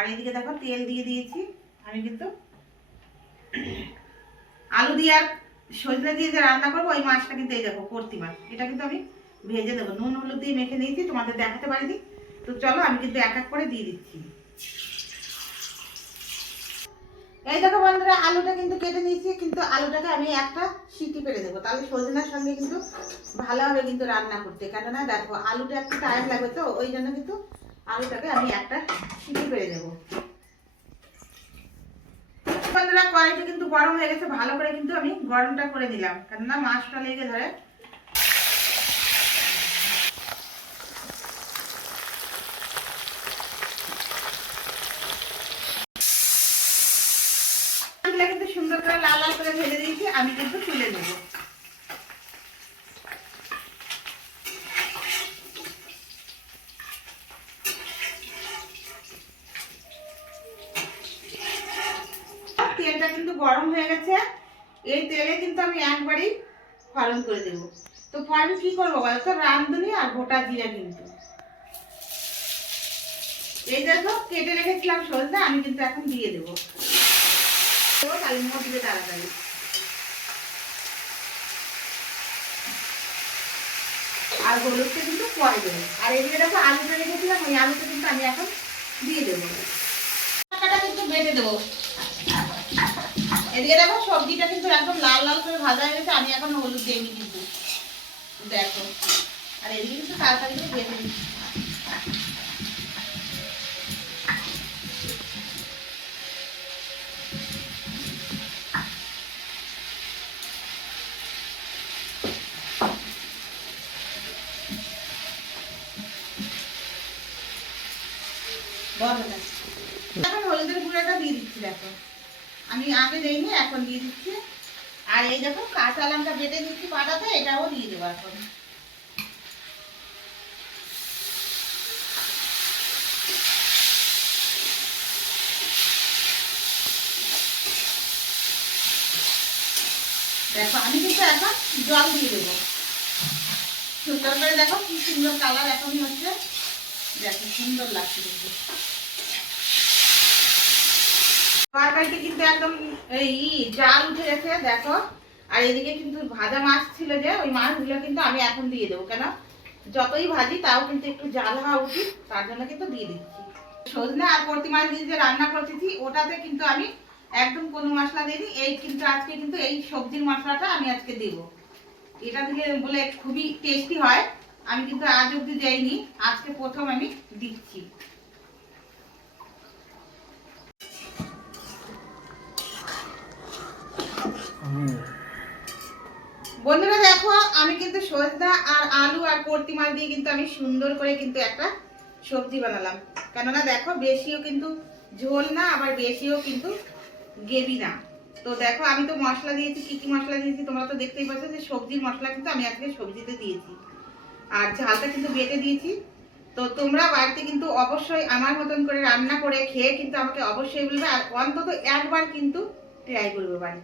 আর এদিকে দেখো তেল দিয়ে দিয়েছি। আমি কিন্তু আলু দিয়ে আর সজনে দিয়ে যে রান্না করবো ওই মাছটা কিন্তু এই দেখো কর্তি মাছ, এটা কিন্তু আমি ভেজে দেবো, নুন হলুদ দিয়ে মেখে নিয়েছি, তোমাদের দেখাতে পারিনি। তো চলো আমি কিন্তু এক এক করে দিয়ে দিচ্ছি। এই দেখো বন্ধুরা, আলুটা কিন্তু কেটে নিয়েছি, কিন্তু আলুটাকে আমি একটা সিটি পেরে দেবো, তাহলে সজনার সঙ্গে কিন্তু ভালো হবে কিন্তু রান্না করতে। কেননা দেখো আলুটা একটু টাইম লাগবে, তো ওই জন্য কিন্তু আলুটাকে আমি একটা সিটি পেরে দেবো। বন্ধুরা কড়াইটা কিন্তু গরম হয়ে গেছে, ভালো করে কিন্তু আমি গরমটা করে নিলাম, কেননা মাছটা লেগে ধরে। কিন্তু সুন্দর করে লাল লাল করে ভেজে দিয়েছি, আমি কিন্তু তুলে নেব। তেলটা কিন্তু গরম হয়ে গেছে, এই তেলে কিন্তু আমি একবারই ফোড়ন করে দেবো। তো ফোড়ন কি করবো বলতো, রাঁধুনি আর গোটা জিরা কিন্তু। এই দেখো কেটে রেখেছিলাম সজনা, আমি কিন্তু এখন দিয়ে দেবো, তাহলে মজবে তাড়াতাড়ি। আর হলুদটা কিন্তু পরে দেবো। আর এদিকে দেখো আলুটা রেখেছিলাম, ওই আলুটা কিন্তু আমি এখন দিয়ে দেবো, কিন্তু বেটে দেবো। এদিকে দেখো সবজিটা কিন্তু একদম লাল লাল করে ভাজা হয়ে গেছে, আমি এখন হলুদ দিইনি কিন্তু, দেখো। আর এদিকে কিন্তু তাড়াতাড়ি করে বেটে দিচ্ছি। এখন হলুদের গুঁড়োটা দিয়ে দিচ্ছি, দেখো আমি আগে দেইনি, এখন দিয়ে দিচ্ছি। আর এই দেখো কাঁচা লঙ্কা বেটে দিচ্ছি পাটাতে, এটাও দিয়ে দেবো এখন। দেখো আমি কিন্তু এখন জল দিয়ে দেবো, সুন্দর করে। দেখো কি সুন্দর কালার এখনই হচ্ছে, দেখো সুন্দর লাগছে কিন্তু। তরকারিতে কিন্তু একদম এই জাল উঠে গেছে, দেখো। আর এদিকে কিন্তু ভাজা মাছ ছিল, যে ওই মাছগুলো কিন্তু আমি এখন দিয়ে দেবো, কেন যতই ভাজি তাও কিন্তু একটু জাল হওয়া উচিত, তার জন্য কিন্তু দিয়ে দিচ্ছি। সজনে আর কর্তি মাছ দিয়ে যে রান্না করতেছি, ওটাতে কিন্তু আমি একদম কোনো মশলা দিইনি। এই কিন্তু আজকে কিন্তু এই সবজির মশলাটা আমি আজকে দেব, এটা দিলে বলে খুবই টেস্টি হয়। আমি কিন্তু আজ অব্দি দেইনি, আজকে প্রথম আমি দিচ্ছি। বন্ধুরা দেখো আমি কিন্তু সজনা আর আলু আর কর্তি মাছ দিয়ে কিন্তু আমি সুন্দর করে কিন্তু একটা সবজি বানালাম। কেননা দেখো বেশিও কিন্তু ঝোল না, আবার বেশিও কিন্তু গ্রেভি না। তো দেখো আমি তো মশলা দিয়েছি, কি কি মশলা দিয়েছি তোমরা তো দেখতেই পাচ্ছ, যে সবজির মশলা কিন্তু আমি আজকে সবজিতে দিয়েছি, আর ঝালটা কিন্তু বেটে দিয়েছি। তো তোমরা বাড়িতে কিন্তু অবশ্যই আমার মতন করে রান্না করে খেয়ে কিন্তু আমাকে অবশ্যই বলবে, আর অন্তত একবার কিন্তু ট্রাই করবে বাড়িতে।